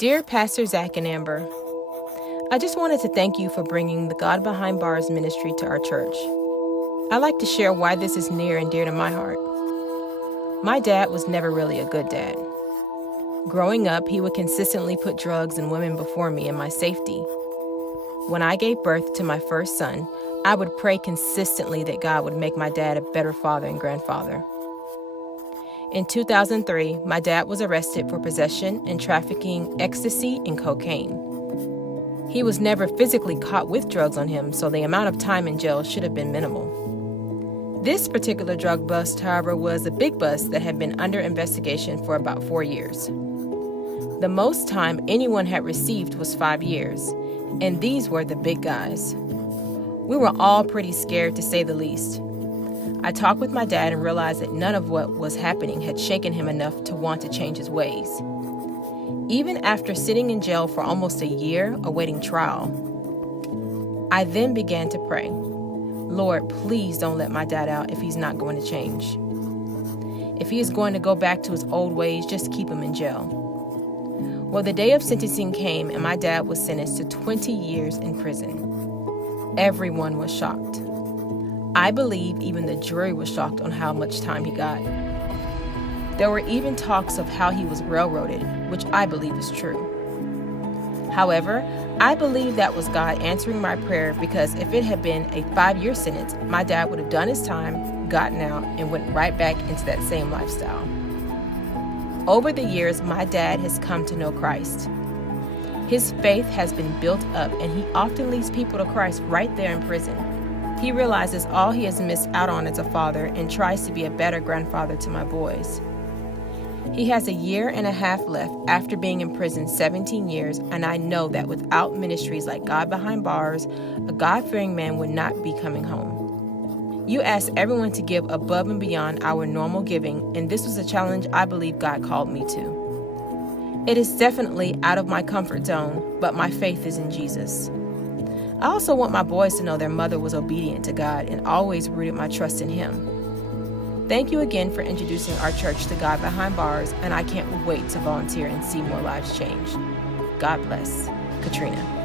Dear Pastor Zach and Amber, I just wanted to thank you for bringing the God Behind Bars ministry to our church. I'd like to share why this is near and dear to my heart. My dad was never really a good dad. Growing up, he would consistently put drugs and women before me and my safety. When I gave birth to my first son, I would pray consistently that God would make my dad a better father and grandfather. In 2003, my dad was arrested for possession and trafficking ecstasy and cocaine. He was never physically caught with drugs on him, so the amount of time in jail should have been minimal. This particular drug bust, however, was a big bust that had been under investigation for about 4 years. The most time anyone had received was 5 years, and these were the big guys. We were all pretty scared, to say the least. I talked with my dad and realized that none of what was happening had shaken him enough to want to change his ways. Even after sitting in jail for almost a year awaiting trial, I then began to pray, Lord, please don't let my dad out if he's not going to change. If he is going to go back to his old ways, just keep him in jail. Well, the day of sentencing came and my dad was sentenced to 20 years in prison. Everyone was shocked. I believe even the jury was shocked on how much time he got. There were even talks of how he was railroaded, which I believe is true. However, I believe that was God answering my prayer, because if it had been a 5-year sentence, my dad would have done his time, gotten out, and went right back into that same lifestyle. Over the years, my dad has come to know Christ. His faith has been built up, and he often leads people to Christ right there in prison. He realizes all he has missed out on as a father and tries to be a better grandfather to my boys. He has a year and a half left after being in prison 17 years, and I know that without ministries like God Behind Bars, a God-fearing man would not be coming home. You asked everyone to give above and beyond our normal giving, and this was a challenge I believe God called me to. It is definitely out of my comfort zone, but my faith is in Jesus. I also want my boys to know their mother was obedient to God and always rooted my trust in Him. Thank you again for introducing our church to God Behind Bars, and I can't wait to volunteer and see more lives change. God bless. Katrena.